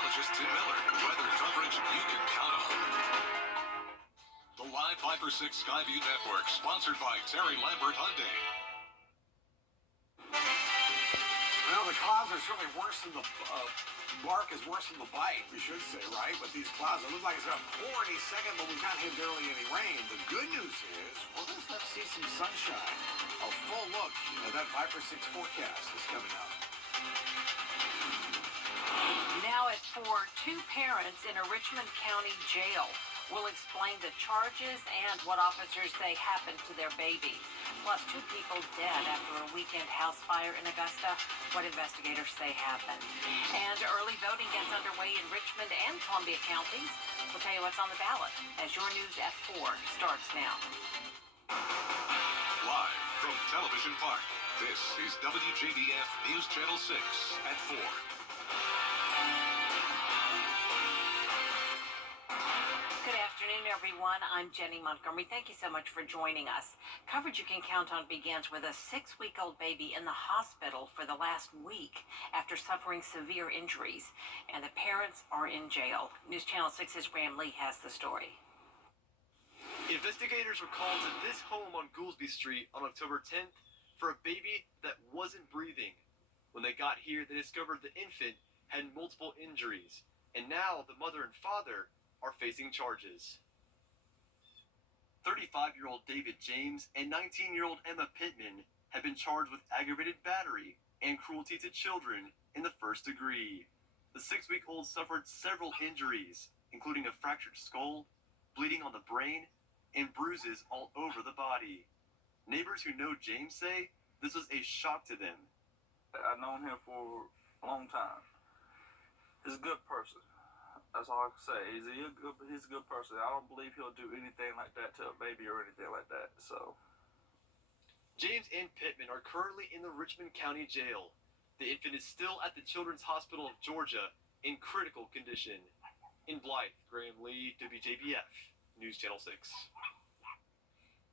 meteorologist Tim Miller. Weather coverage you can count on. The Live Viper 6 Skyview Network, sponsored by Terry Lambert Hyundai. Well, the clouds are certainly worse than the bark is worse than the bite, we should say, right? But these clouds, it looks like it's going to pour any second, but we've not hit barely any rain. The good news is we're going to start to see some sunshine. A full look at that Viper 6 forecast is coming up. Now at 4, 2 parents in a Richmond County jail will explain the charges and what officers say happened to their baby. Plus, 2 people dead after a weekend house fire in Augusta, what investigators say happened. And early voting gets underway in Richmond and Columbia counties. We'll tell you what's on the ballot as your news at 4 starts now. Live from Television Park, this is WJBF News Channel 6 at 4. Good afternoon, everyone. I'm Jenny Montgomery. Thank you so much for joining us. Coverage you can count on begins with a 6-week-old baby in the hospital for the last week after suffering severe injuries, and the parents are in jail. News Channel 6's Graham Lee has the story. Investigators were called to this home on Goolsby Street on October 10th for a baby that wasn't breathing. When they got here, they discovered the infant had multiple injuries, and now the mother and father are facing charges. 35-year-old David James and 19-year-old Emma Pittman have been charged with aggravated battery and cruelty to children in the first degree. The 6-week-old suffered several injuries, including a fractured skull, bleeding on the brain, and bruises all over the body. Neighbors who know James say this was a shock to them. I've known him for a long time. He's a good person. That's all I can say. He's a good person. I don't believe he'll do anything like that to a baby or anything like that. So, James and Pittman are currently in the Richmond County Jail. The infant is still at the Children's Hospital of Georgia in critical condition. In Blythe, Graham Lee, WJBF, News Channel 6.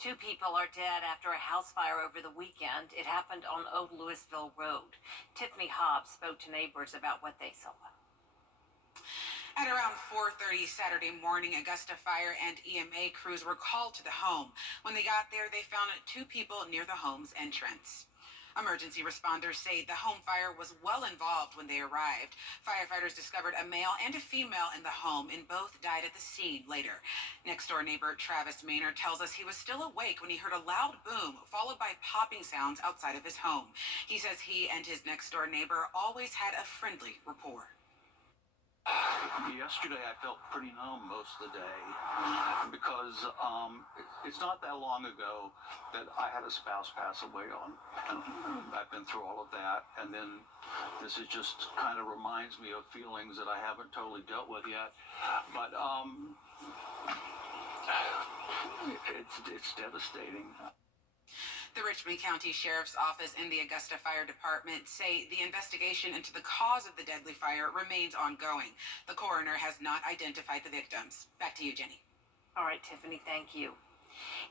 2 people are dead after a house fire over the weekend. It happened on Old Louisville Road. Tiffany Hobbs spoke to neighbors about what they saw. At around 4:30 Saturday morning, Augusta Fire and EMA crews were called to the home. When they got there, they found 2 people near the home's entrance. Emergency responders say the home fire was well involved when they arrived. Firefighters discovered a male and a female in the home, and both died at the scene later. Next-door neighbor Travis Maynard tells us he was still awake when he heard a loud boom, followed by popping sounds outside of his home. He says he and his next-door neighbor always had a friendly rapport. Yesterday I felt pretty numb most of the day because it's not that long ago that I had a spouse pass away on. And I've been through all of that, and then this is just kind of reminds me of feelings that I haven't totally dealt with yet. But it's devastating. The Richmond County Sheriff's Office and the Augusta Fire Department say the investigation into the cause of the deadly fire remains ongoing. The coroner has not identified the victims. Back to you, Jenny. All right, Tiffany, thank you.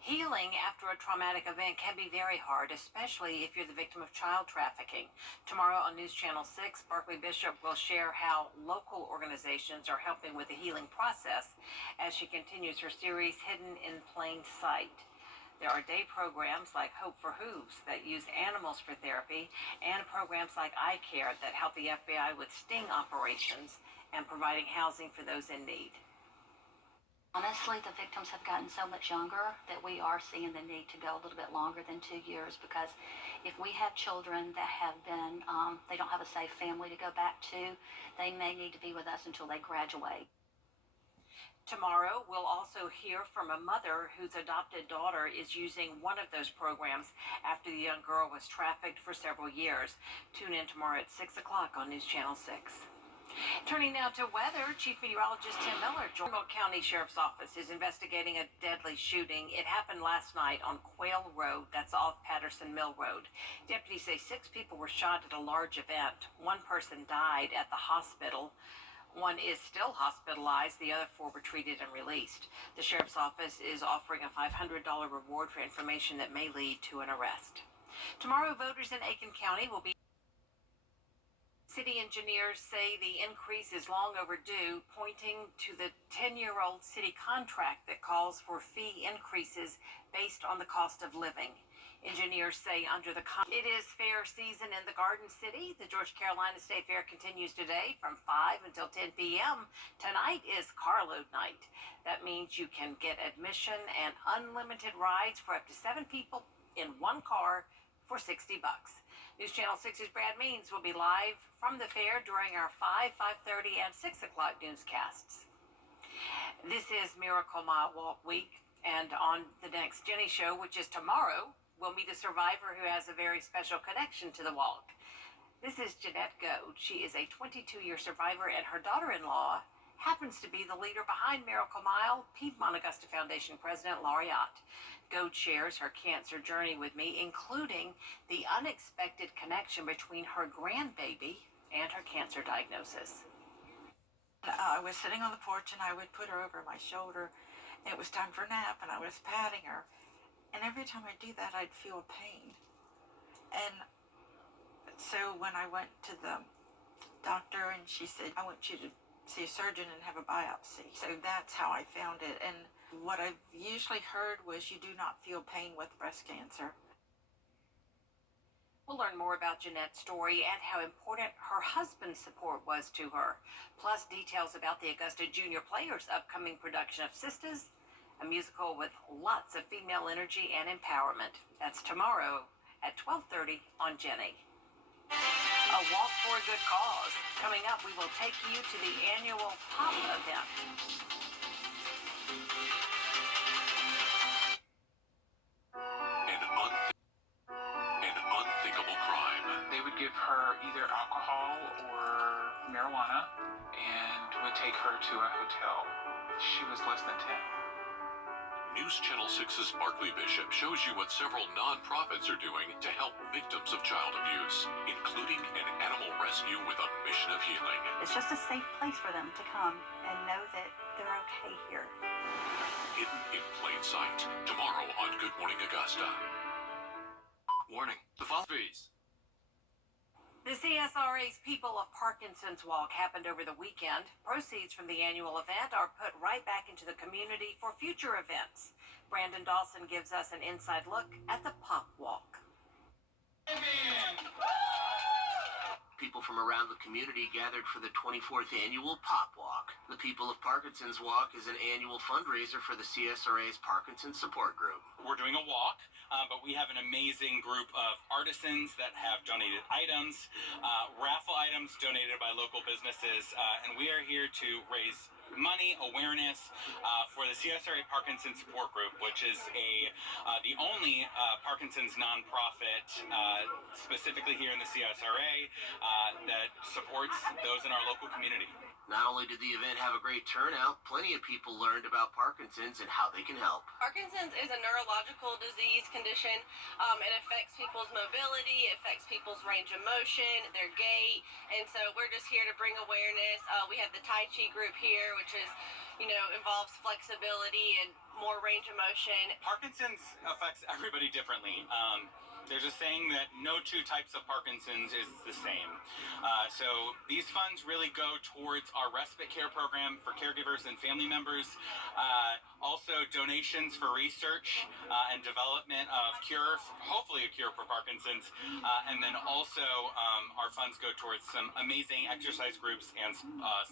Healing after a traumatic event can be very hard, especially if you're the victim of child trafficking. Tomorrow on News Channel 6, Berkeley Bishop will share how local organizations are helping with the healing process as she continues her series, Hidden in Plain Sight. There are day programs like Hope for Hooves that use animals for therapy, and programs like Eye Care that help the FBI with sting operations and providing housing for those in need. Honestly, the victims have gotten so much younger that we are seeing the need to go a little bit longer than 2 years, because if we have children that have been, they don't have a safe family to go back to, they may need to be with us until they graduate. Tomorrow, we'll also hear from a mother whose adopted daughter is using one of those programs after the young girl was trafficked for several years. Tune in tomorrow at 6 o'clock on News Channel 6. Turning now to weather, Chief Meteorologist Tim Miller. Jordan County Sheriff's Office is investigating a deadly shooting. It happened last night on Quail Road, that's off Patterson Mill Road. Deputies say 6 people were shot at a large event. 1 person died at the hospital. 1 is still hospitalized. The other 4 were treated and released. The Sheriff's Office is offering a $500 reward for information that may lead to an arrest. Tomorrow, voters in Aiken County will be City engineers say the increase is long overdue, pointing to the 10-year-old city contract that calls for fee increases based on the cost of living. Engineers say it is fair season in the Garden City. The Georgia Carolina State Fair continues today from 5 until 10 p.m. Tonight is carload night. That means you can get admission and unlimited rides for up to 7 people in one car for $60. News Channel 6's Brad Means will be live from the fair during our 5, 5:30, and 6 o'clock newscasts. This is Miracle Mile Walk Week, and on the next Jenny Show, which is tomorrow, we'll meet a survivor who has a very special connection to the walk. This is Jeanette Goad. She is a 22-year survivor, and her daughter-in-law happens to be the leader behind Miracle Mile, Piedmont Augusta Foundation President Laureate. Goad shares her cancer journey with me, including the unexpected connection between her grandbaby and her cancer diagnosis. I was sitting on the porch, and I would put her over my shoulder. It was time for a nap, and I was patting her. And every time I do that, I'd feel pain. And so when I went to the doctor, and she said, I want you to see a surgeon and have a biopsy. So that's how I found it. And what I've usually heard was you do not feel pain with breast cancer. We'll learn more about Jeanette's story and how important her husband's support was to her. Plus details about the Augusta Junior Players' upcoming production of Sisters, a musical with lots of female energy and empowerment. That's tomorrow at 12:30 on Jenny. A walk for a good cause. Coming up, we will take you to the annual POP event. An unthinkable crime. They would give her either alcohol or marijuana and would take her to a hotel. She was less than 10. News Channel 6's Barkley Bishop shows you what several nonprofits are doing to help victims of child abuse, including an animal rescue with a mission of healing. It's just a safe place for them to come and know that they're okay here. Hidden in plain sight. Tomorrow on Good Morning Augusta. Warning, the following fees. The CSRA's People of Parkinson's Walk happened over the weekend. Proceeds from the annual event are put right back into the community for future events. Brandon Dawson gives us an inside look at the POP Walk. People from around the community gathered for the 24th annual POP Walk. The People of Parkinson's Walk is an annual fundraiser for the CSRA's Parkinson's Support Group. We're doing a walk, but we have an amazing group of artisans that have donated items, raffle items donated by local businesses, and we are here to raise money, awareness for the CSRA Parkinson's Support Group, which is the only Parkinson's nonprofit specifically here in the CSRA that supports those in our local community. Not only did the event have a great turnout, plenty of people learned about Parkinson's and how they can help. Parkinson's is a neurological disease condition. It affects people's mobility, it affects people's range of motion, their gait, and so we're just here to bring awareness. We have the Tai Chi group here, which is, involves flexibility and more range of motion. Parkinson's affects everybody differently. There's a saying that no two types of Parkinson's is the same. So these funds really go towards our respite care program for caregivers and family members. Also donations for research and development of hopefully a cure for Parkinson's. And then also our funds go towards some amazing exercise groups and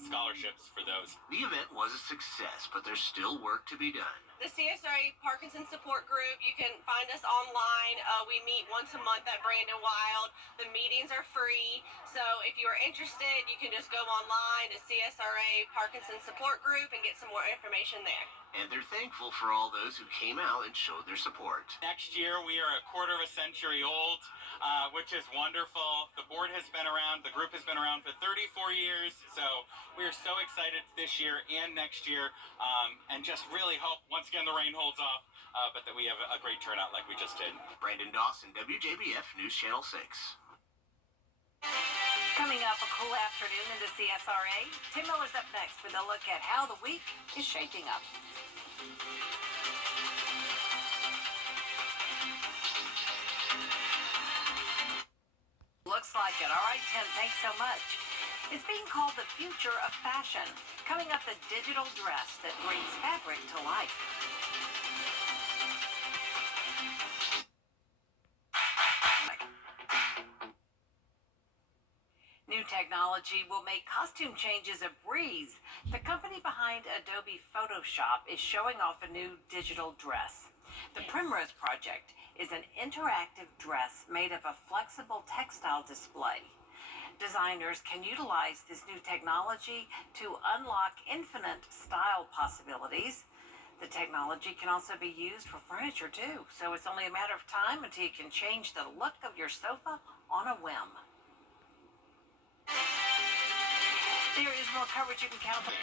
scholarships for those. The event was a success, but there's still work to be done. The CSRA Parkinson's Support Group, you can find us online. We meet once a month at Brandon Wild. The meetings are free, so if you are interested, you can just go online to CSRA Parkinson's Support Group and get some more information there. And they're thankful for all those who came out and showed their support. Next year, we are a quarter of a century old, which is wonderful. The board has been around, the group has been around for 34 years, so we are so excited this year and next year, and just really hope, once again, the rain holds off, but that we have a great turnout like we just did. Brandon Dawson, WJBF News Channel 6. Coming up, a cool afternoon in the CSRA. Tim Miller's up next with a look at how the week is shaping up. Looks looks like it. All right, Tim, thanks so much. It's being called the future of fashion. Coming up, the digital dress that brings fabric to life. New technology will make costume changes a breeze. The company behind Adobe Photoshop is showing off a new digital dress. The Primrose Project is an interactive dress made of a flexible textile display. Designers can utilize this new technology to unlock infinite style possibilities. The technology can also be used for furniture too, so it's only a matter of time until you can change the look of your sofa on a whim. There is more coverage you can count on.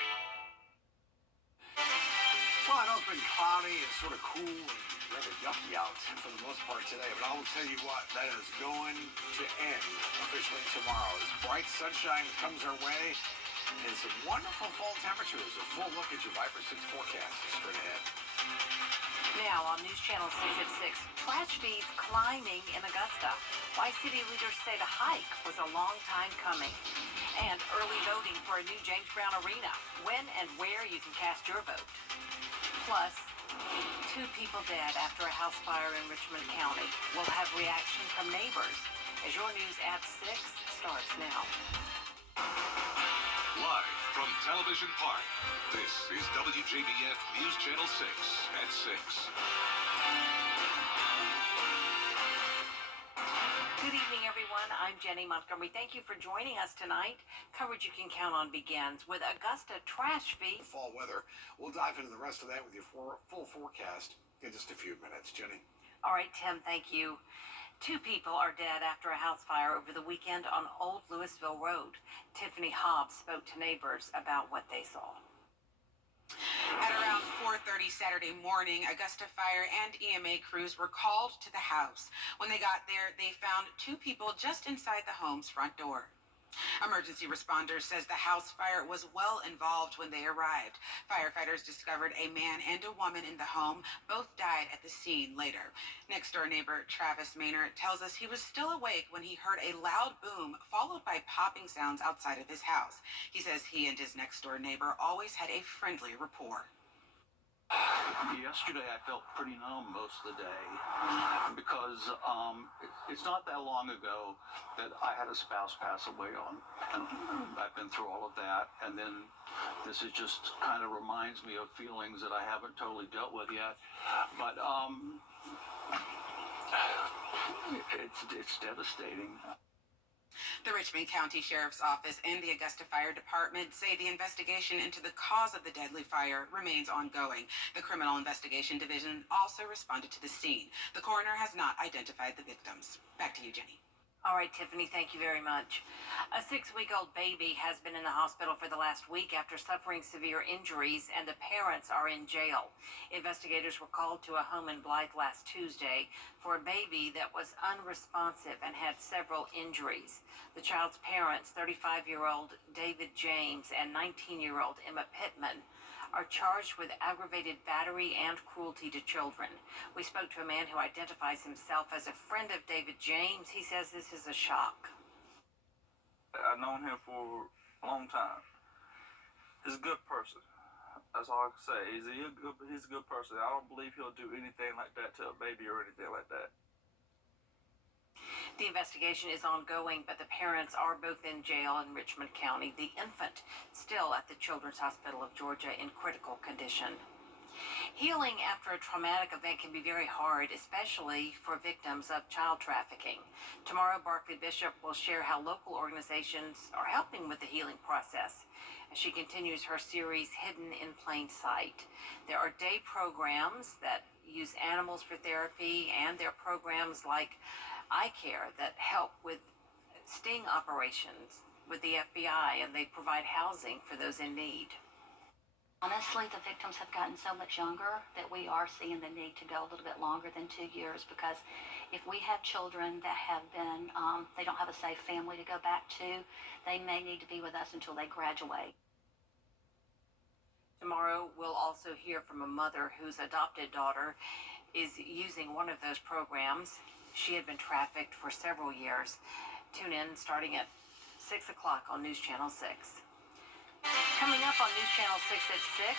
Well, I know it's been cloudy and sort of cool and rather yucky out for the most part today, but I will tell you what, that is going to end officially tomorrow. As bright sunshine comes our way and some wonderful fall temperatures. A full look at your Viper 6 forecast is straight ahead. Now on News Channel 6 at 6, trash fees climbing in Augusta. Why city leaders say the hike was a long time coming. And early voting for a new James Brown Arena. When and where you can cast your vote. Plus, 2 people dead after a house fire in Richmond County. We'll have reaction from neighbors as your news at 6 starts now. Live from Television Park, this is WJBF News Channel 6 at 6. Good evening, everyone. I'm Jenny Montgomery. Thank you for joining us tonight. Coverage you can count on begins with Augusta trash fee. Fall weather. We'll dive into the rest of that with your full forecast in just a few minutes. Jenny. All right, Tim, thank you. 2 people are dead after a house fire over the weekend on Old Louisville Road. Tiffany Hobbs spoke to neighbors about what they saw. At around 4:30 Saturday morning, Augusta Fire and EMA crews were called to the house. When they got there, they found 2 people just inside the home's front door. Emergency responders says the house fire was well involved when they arrived. Firefighters discovered a man and a woman in the home. Both died at the scene later. Next door neighbor Travis Maynard tells us he was still awake when he heard a loud boom followed by popping sounds outside of his house. He says he and his next door neighbor always had a friendly rapport. Yesterday I felt pretty numb most of the day because it's not that long ago that I had a spouse pass away on, and I've been through all of that, and then this is just kind of reminds me of feelings that I haven't totally dealt with yet, but it's devastating. The Richmond County Sheriff's Office and the Augusta Fire Department say the investigation into the cause of the deadly fire remains ongoing. The Criminal Investigation Division also responded to the scene. The coroner has not identified the victims. Back to you, Jenny. All right, Tiffany, thank you very much. A 6-week-old baby has been in the hospital for the last week after suffering severe injuries, and the parents are in jail. Investigators were called to a home in Blythe last Tuesday for a baby that was unresponsive and had several injuries. The child's parents, 35-year-old David James and 19-year-old Emma Pittman, are charged with aggravated battery and cruelty to children. We spoke to a man who identifies himself as a friend of David James. He says this is a shock. I've known him for a long time. He's a good person. That's all I can say. He's a good person. I don't believe he'll do anything like that to a baby or anything like that. The investigation is ongoing, but the parents are both in jail in Richmond County. The infant still at the Children's Hospital of Georgia in critical condition. Healing after a traumatic event can be very hard, especially for victims of child trafficking. Tomorrow, Barclay Bishop will share how local organizations are helping with the healing process as she continues her series, Hidden in Plain Sight. There are day programs that use animals for therapy, and there are programs like eye care that help with sting operations with the FBI, and they provide housing for those in need. Honestly, the victims have gotten so much younger that we are seeing the need to go a little bit longer than 2 years, because if we have children that have been, they don't have a safe family to go back to, they may need to be with us until they graduate. Tomorrow, we'll also hear from a mother whose adopted daughter is using one of those programs. She had been trafficked for several years, Tune in starting at 6 o'clock on News Channel 6. Coming up on News Channel 6 at 6.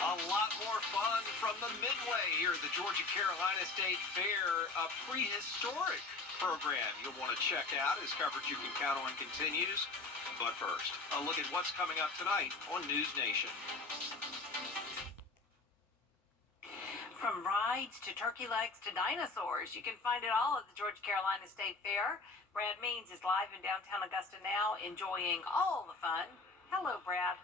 A lot more fun from the Midway here at the Georgia Carolina State Fair, a prehistoric program you'll want to check out as coverage you can count on continues. But first, a look at what's coming up tonight on News Nation. From rides to turkey legs to dinosaurs, you can find it all at the Georgia Carolina State Fair. Brad Means is live in downtown Augusta now, enjoying all the fun. Hello, Brad.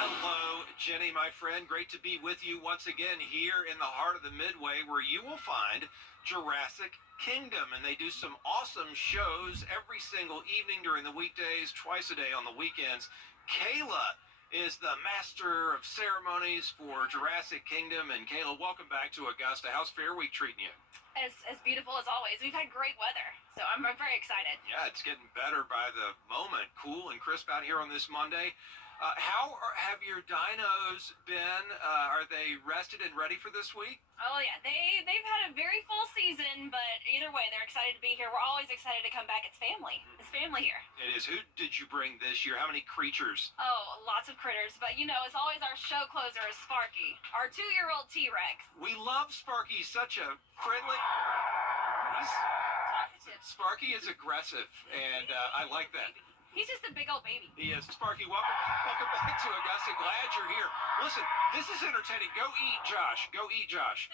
Hello, Jenny, my friend. Great to be with you once again here in the heart of the Midway, where you will find Jurassic Kingdom. And they do some awesome shows every single evening during the weekdays, twice a day on the weekends. Kayla is the master of ceremonies for Jurassic Kingdom. And Kayla, welcome back to Augusta. How's Fair Week treating you? As beautiful as always. We've had great weather, so I'm very excited. Yeah, it's getting better by the moment. Cool and crisp out here on this Monday. Have your dinos been? Are they rested and ready for this week? Oh yeah, they've had a very full season, but either way, they're excited to be here. We're always excited to come back. It's family. It's family here. It is. Who did you bring this year? How many creatures? Oh, lots of critters, but as always, our show closer is Sparky, our 2-year-old T-Rex. We love Sparky. Such a friendly. Sparky is aggressive, and I like that. He's just a big old baby. He is. Sparky, welcome back to Augusta. Glad you're here. Listen, this is entertaining. Go eat, Josh. Go eat, Josh.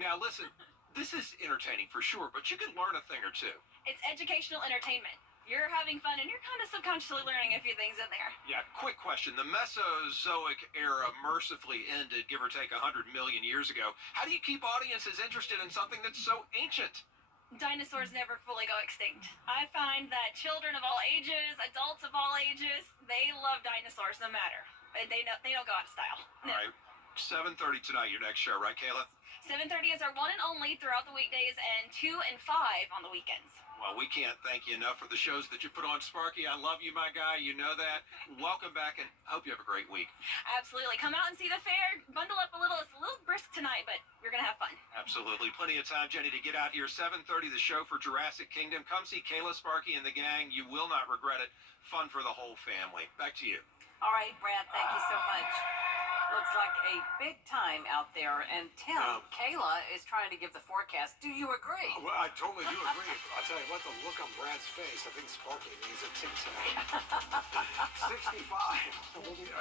Now, listen, this is entertaining for sure, but you can learn a thing or two. It's educational entertainment. You're having fun, and you're kind of subconsciously learning a few things in there. Yeah, quick question. The Mesozoic era mercifully ended, give or take 100 million years ago. How do you keep audiences interested in something that's so ancient? Dinosaurs never fully go extinct. I find that children of all ages, adults of all ages, they love dinosaurs no matter. They don't go out of style. No. All right. 7:30 tonight, your next show, right, Kayla? 7:30 is our one and only throughout the weekdays, and 2 and 5 on the weekends. Well, we can't thank you enough for the shows that you put on, Sparky. I love you, my guy. You know that. Welcome back, and hope you have a great week. Absolutely. Come out and see the fair. Bundle up a little. It's a little brisk tonight, but you're going to have fun. Absolutely. Plenty of time, Jenny, to get out here. 7:30, the show for Jurassic Kingdom. Come see Kayla, Sparky, and the gang. You will not regret it. Fun for the whole family. Back to you. All right, Brad, thank you so much. Looks like a big time out there. And Tim, Kayla is trying to give the forecast. Do you agree? Well, I totally do agree. I'll tell you what, the look on Brad's face, I think Sparky needs a Tic Tac. 65.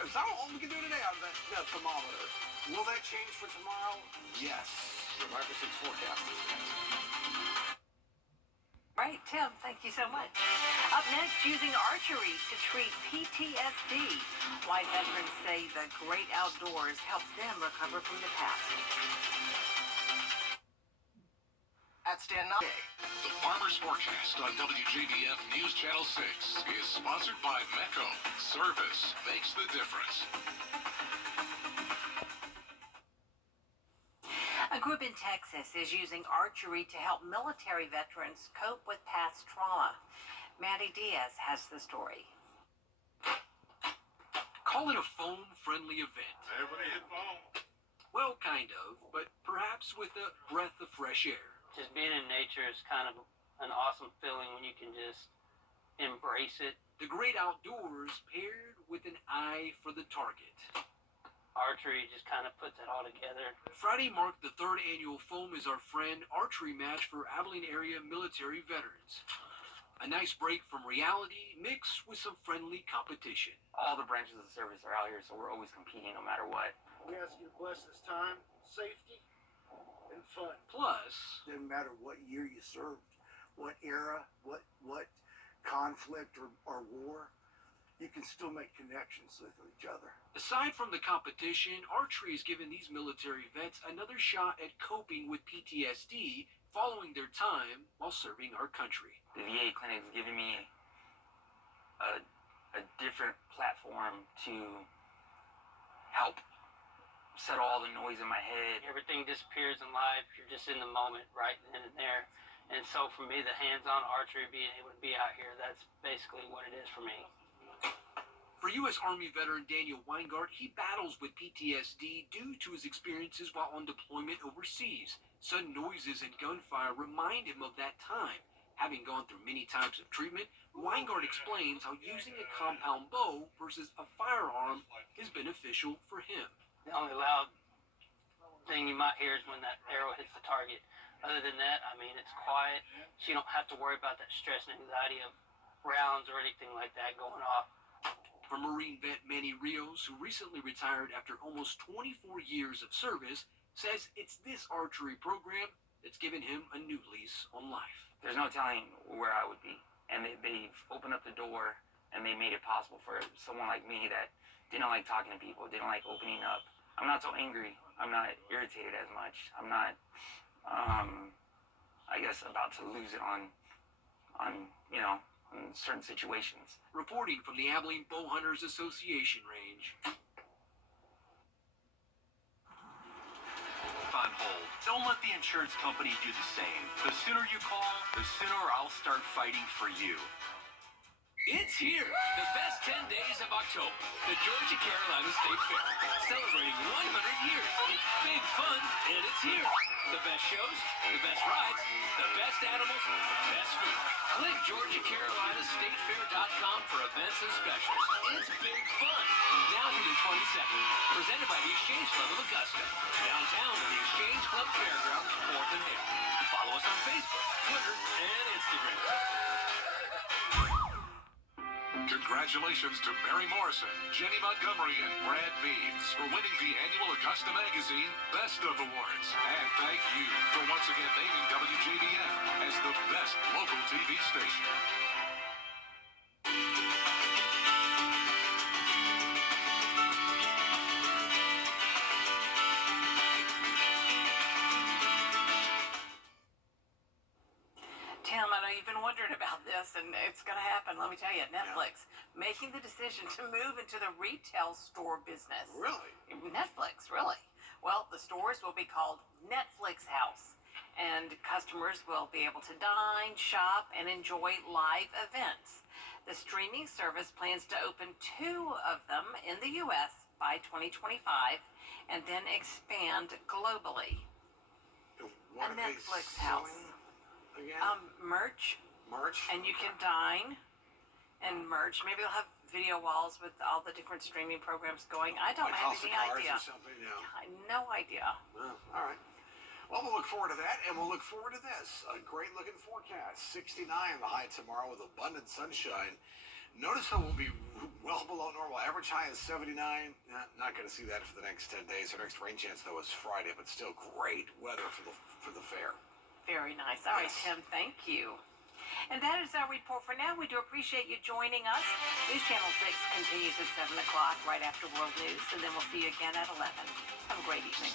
Is that all we can do today on that thermometer? Will that change for tomorrow? Yes. Your Micro 6 forecast is next. Right, Tim, thank you so much. Up next, using archery to treat PTSD. Why veterans say the great outdoors helps them recover from the past. At Stand Up. The Farmer's Forecast on WJBF News Channel 6 is sponsored by Metro. Service makes the difference. A group in Texas is using archery to help military veterans cope with past trauma. Maddie Diaz has the story. Call it a phone-friendly event. Everybody hit phone. Well, kind of, but perhaps with a breath of fresh air. Just being in nature is kind of an awesome feeling when you can just embrace it. The great outdoors paired with an eye for the target. Archery just kind of puts it all together. Friday marked the 3rd annual Foam is Our Friend archery match for Abilene area military veterans. A nice break from reality mixed with some friendly competition. All the branches of the service are out here, so we're always competing no matter what. We ask you to bless this time, safety, and fun. Plus, doesn't matter what year you served, what era, what conflict or war, you can still make connections with each other. Aside from the competition, archery has given these military vets another shot at coping with PTSD following their time while serving our country. The VA clinic has given me a different platform to help settle all the noise in my head. Everything disappears in life. You're just in the moment right then and there. And so for me, the hands-on archery, being able to be out here, that's basically what it is for me. For U.S. Army veteran Daniel Weingart, he battles with PTSD due to his experiences while on deployment overseas. Sudden noises and gunfire remind him of that time. Having gone through many types of treatment, Weingart explains how using a compound bow versus a firearm is beneficial for him. The only loud thing you might hear is when that arrow hits the target. Other than that, I mean, it's quiet, so you don't have to worry about that stress and anxiety of rounds or anything like that going off. For Marine vet Manny Rios, who recently retired after almost 24 years of service, says it's this archery program that's given him a new lease on life. There's no telling where I would be, and they've opened up the door, and they made it possible for someone like me that didn't like talking to people, didn't like opening up. I'm not so angry. I'm not irritated as much. I'm not, I guess, about to lose it on in certain situations. Reporting from the Abilene Bowhunters Association range. On hold. Don't let the insurance company do the same. The sooner you call, the sooner I'll start fighting for you. It's here, the best 10 days of October, the Georgia Carolina State Fair, celebrating 100 years. It's big fun, and it's here. The best shows, the best rides, the best animals, the best food. Click GeorgiaCarolinaStateFair.com for events and specials. It's big fun. Now through the 22nd. Presented by the Exchange Club of Augusta. Downtown at the Exchange Club Fairgrounds, 4th and Hare. Follow us on Facebook, Twitter, and Instagram. Congratulations to Mary Morrison, Jenny Montgomery, and Brad Means for winning the annual Augusta Magazine Best of Awards. And thank you for once again naming WJBF as the best local TV station. Tim, I know you've been wondering about this, and it's going to happen. Let me tell you, Netflix making the decision to move into the retail store business. Really? Netflix, really. Well, the stores will be called Netflix House, and customers will be able to dine, shop, and enjoy live events. The streaming service plans to open 2 of them in the U.S. by 2025, and then expand globally. What A Netflix House. Again? Merch. Merch? And you can dine and merch. Maybe they'll have video walls with all the different streaming programs going. I don't Like have House any of Cards idea. or something, No idea. Well, all right. Well, we'll look forward to that, and we'll look forward to this. A great-looking forecast. 69 the high tomorrow with abundant sunshine. Notice that we'll be well below normal. Average high is 79. Not going to see that for the next 10 days. Our next rain chance, though, is Friday, but still great weather for the fair. Very nice. All right, Tim, thank you. And that is our report for now. We do appreciate you joining us. News Channel 6 continues at 7 o'clock right after World News, and then we'll see you again at 11. Have a great evening.